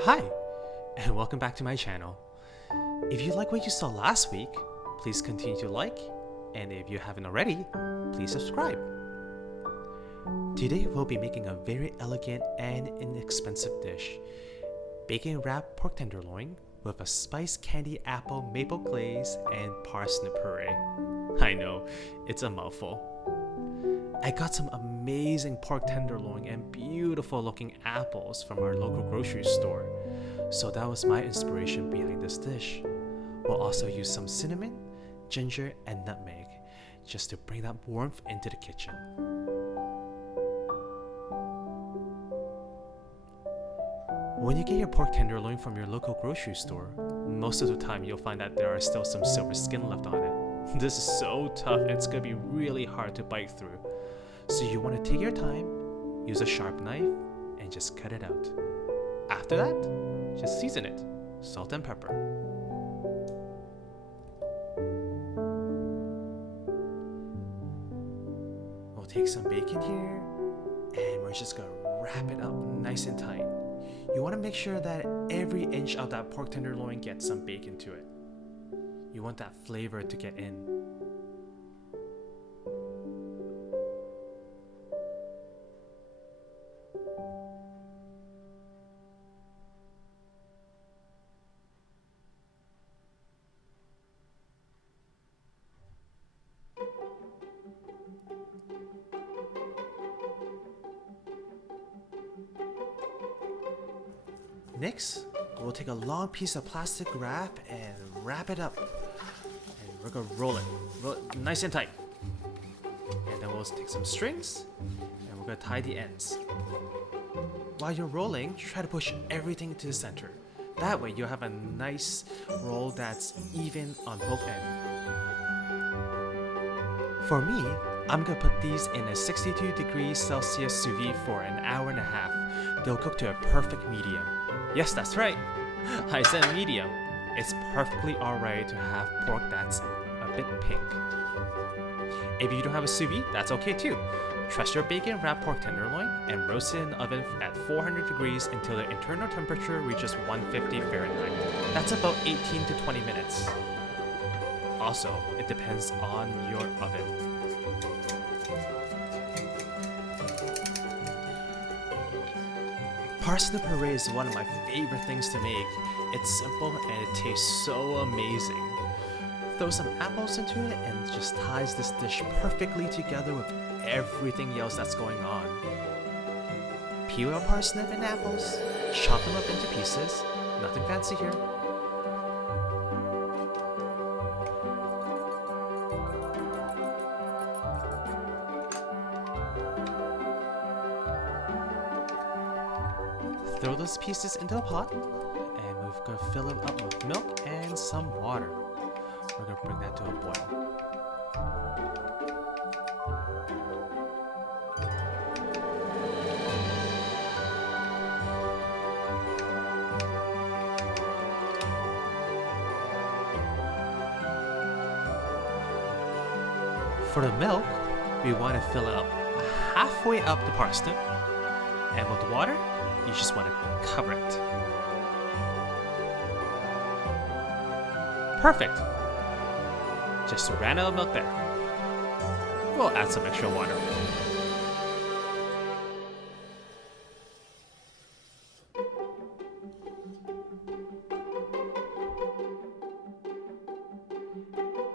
Hi, and welcome back to my channel. If you like what you saw last week, please continue to like, and if you haven't already, please subscribe. Today we'll be making a very elegant and inexpensive dish, bacon wrapped pork tenderloin with a spiced candy apple maple glaze and parsnip puree. I know, it's a mouthful. I got some amazing pork tenderloin and beautiful looking apples from our local grocery store, so that was my inspiration behind this dish. We'll also use some cinnamon, ginger, and nutmeg just to bring that warmth into the kitchen. When you get your pork tenderloin from your local grocery store, most of the time you'll find that there are still some silver skin left on it. This is so tough, it's gonna be really hard to bite through. So you want to take your time, use a sharp knife, and just cut it out. After that, just season it, salt and pepper. We'll take some bacon here, and we're just gonna wrap it up nice and tight. You want to make sure that every inch of that pork tenderloin gets some bacon to it. You want that flavor to get in. Next, we'll take a long piece of plastic wrap and wrap it up. And we're gonna roll it nice and tight. And then we'll take some strings and we're gonna tie the ends. While you're rolling, try to push everything to the center. That way you'll have a nice roll that's even on both ends. For me, I'm gonna put these in a 62 degrees Celsius sous vide for an hour and a half. They'll cook to a perfect medium. Yes, that's right. I said medium. It's perfectly alright to have pork that's a bit pink. If you don't have a sous vide, that's okay too. Trust your bacon wrapped pork tenderloin and roast it in the oven at 400 degrees until the internal temperature reaches 150 Fahrenheit. That's about 18 to 20 minutes. Also, it depends on your oven. Parsnip puree is one of my favorite things to make. It's simple and it tastes so amazing. Throw some apples into it and it just ties this dish perfectly together with everything else that's going on. Peel a parsnip and apples, chop them up into pieces, nothing fancy here. Throw those pieces into a pot, and we're going to fill it up with milk and some water. We're going to bring that to a boil. For the milk, we want to fill it up halfway up the parsnip, and with the water, you just want to cover it. Perfect! Just ran out of milk there. We'll add some extra water.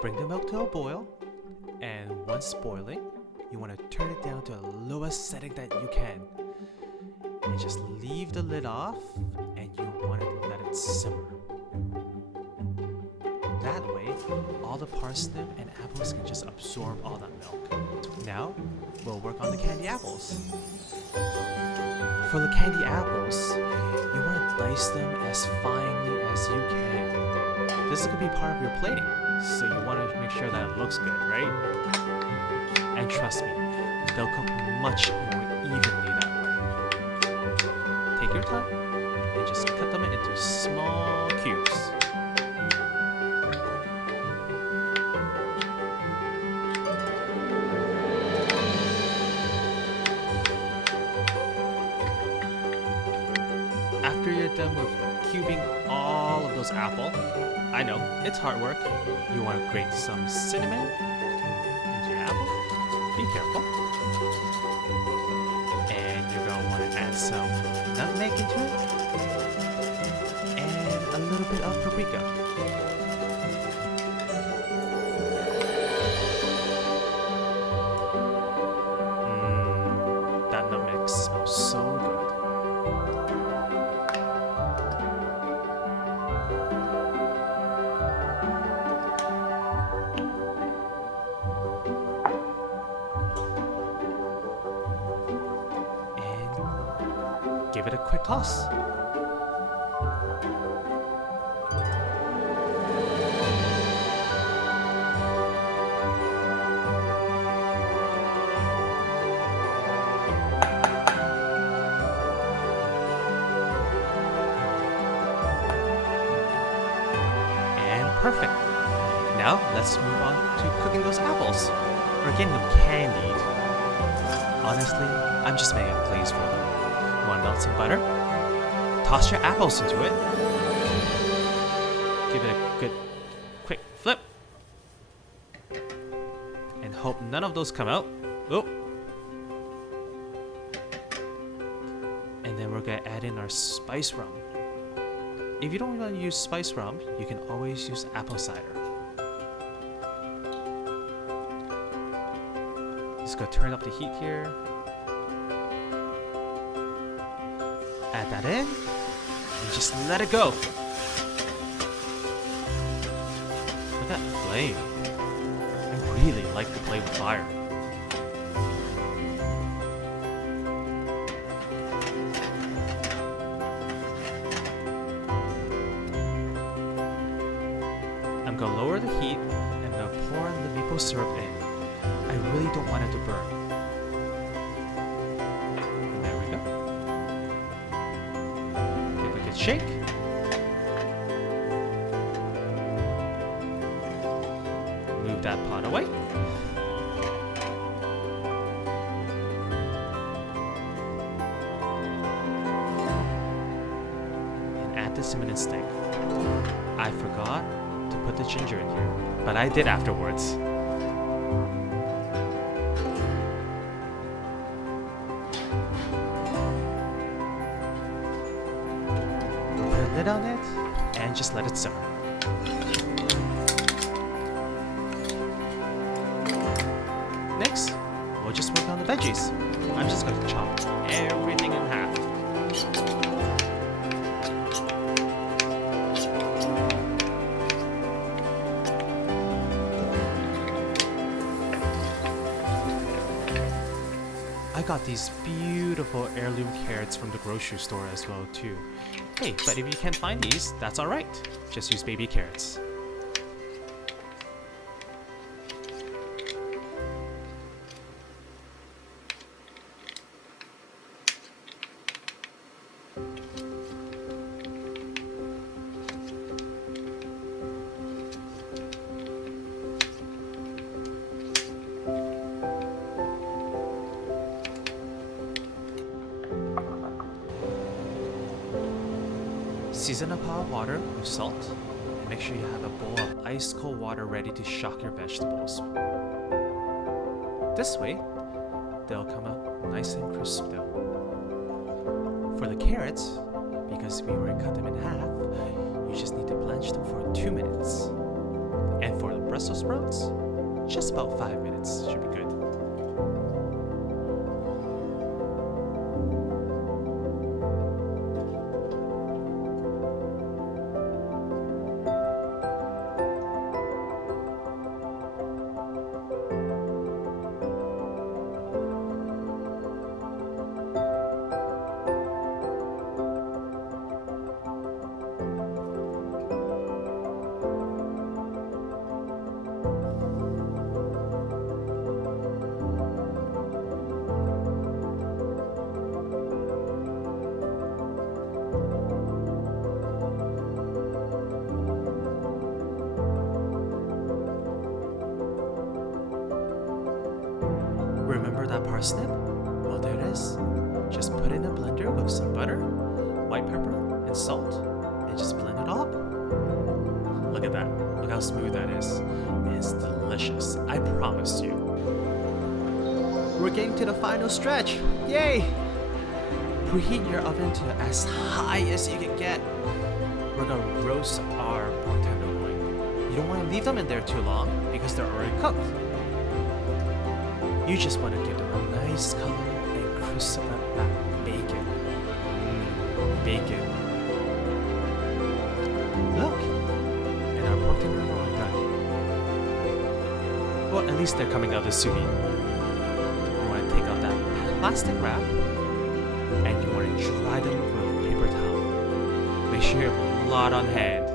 Bring the milk to a boil, and once boiling, you want to turn it down to the lowest setting that you can. And just leave the lid off, and you want to let it simmer. That way, all the parsnip and apples can just absorb all that milk. Now, we'll work on the candy apples. For the candy apples, you want to dice them as finely as you can. This is going to be part of your plating, so you want to make sure that it looks good, right? And trust me, they'll cook much more evenly that way. Take your time and just cut them into small cubes. After you're done with cubing all of those apple, I know, it's hard work. You want to grate some cinnamon into your apple. Be careful. And you're going to want to add some nutmeg into it. And a little bit of paprika. That nutmeg smells so good. Give it a quick toss. And perfect. Now let's move on to cooking those apples. We're getting them candied. Honestly, I'm just making a glaze for them. You want to melt some butter? Toss your apples into it. Give it a good quick flip. And hope none of those come out. Oh. And then we're going to add in our spice rum. If you don't want to use spice rum, you can always use apple cider. Just going to turn up the heat here. Add that in, and just let it go. Look at that flame. I really like to play with fire. I'm gonna lower the heat, and I'm gonna pour the maple syrup in. I really don't want it to burn. Shake. Move that pot away. And add the cinnamon stick. I forgot to put the ginger in here, but I did afterwards. Lid on it and just let it simmer. Next, we'll just work on the veggies. I'm just going to chop everything in half. I got these beautiful heirloom carrots from the grocery store as well too. Hey, but if you can't find these, that's alright. Just use baby carrots. Season up hot water with salt, and make sure you have a bowl of ice cold water ready to shock your vegetables. This way, they'll come out nice and crisp though. For the carrots, because we already cut them in half, you just need to blanch them for 2 minutes. And for the Brussels sprouts, just about 5 minutes should be good. Remember that parsnip? Well, there it is. Just put it in a blender with some butter, white pepper and salt and just blend it all up. Look at that. Look how smooth that is. It's delicious. I promise you. We're getting to the final stretch. Yay! Preheat your oven to as high as you can get. We're gonna roast our pork tenderloin. You don't want to leave them in there too long because they're already cooked. You just want to give them a nice color and crisp up that bacon. Bacon. Look! And our pork tenderloin done. Well, at least they're coming out of the sous vide. You want to take out that plastic wrap and you want to dry them with a paper towel. Make sure you have a lot on hand.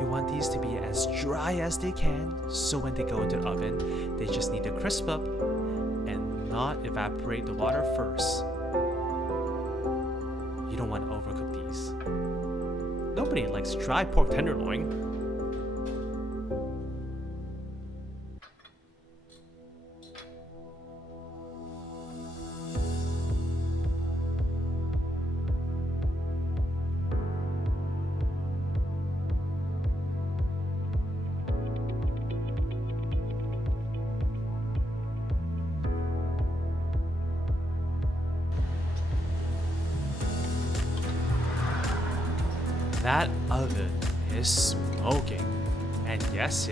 You want these to be as dry as they can, so when they go into the oven, they just need to crisp up and not evaporate the water first. You don't want to overcook these. Nobody likes dry pork tenderloin. That oven is smoking. And yes,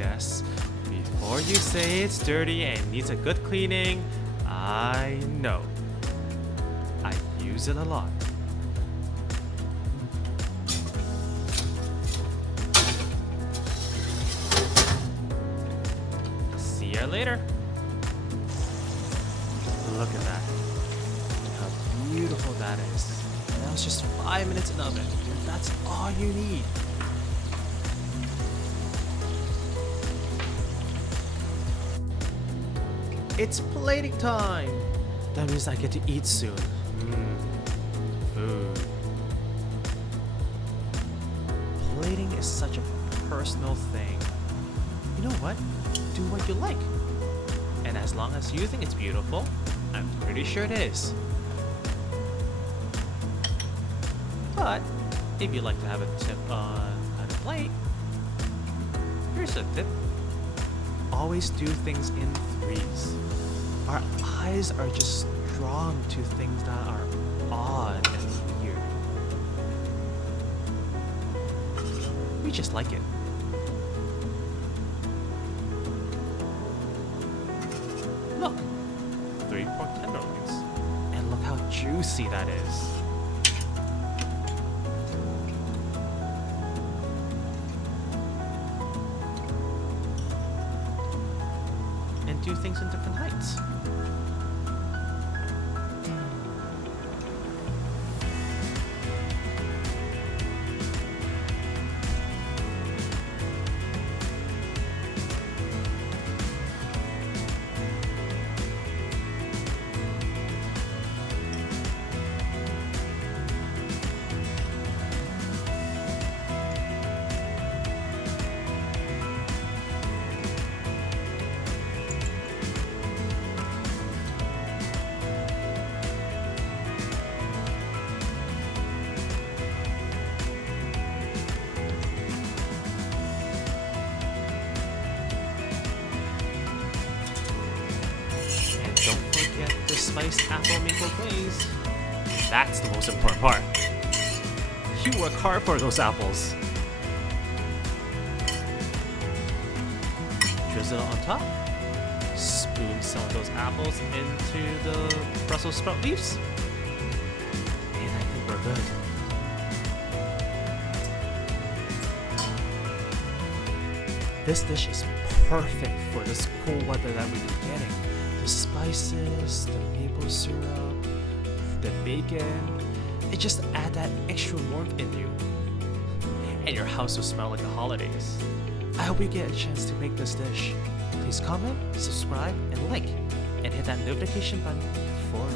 before you say it's dirty and needs a good cleaning, I know. I use it a lot. See you later. Look at that. Look how beautiful that is. And that was just 5 minutes in the oven. That's all you need. It's plating time! That means I get to eat soon. Food. Plating is such a personal thing. You know what? Do what you like. And as long as you think it's beautiful, I'm pretty sure it is. But if you'd like to have a tip on how to plate, here's a tip. Always do things in threes. Our eyes are just drawn to things that are odd and weird. We just like it. Look, 3 pork tenderloins. And look how juicy that is. Do things in different heights. Don't forget the spiced apple maple glaze. That's the most important part. You work hard for those apples. Drizzle on top. Spoon some of those apples into the Brussels sprout leaves. And I think we're good. This dish is perfect for this cool weather that we've been getting. The spices, the maple syrup, the bacon, it just adds that extra warmth in you. And your house will smell like the holidays. I hope you get a chance to make this dish. Please comment, subscribe, and like, and hit that notification button for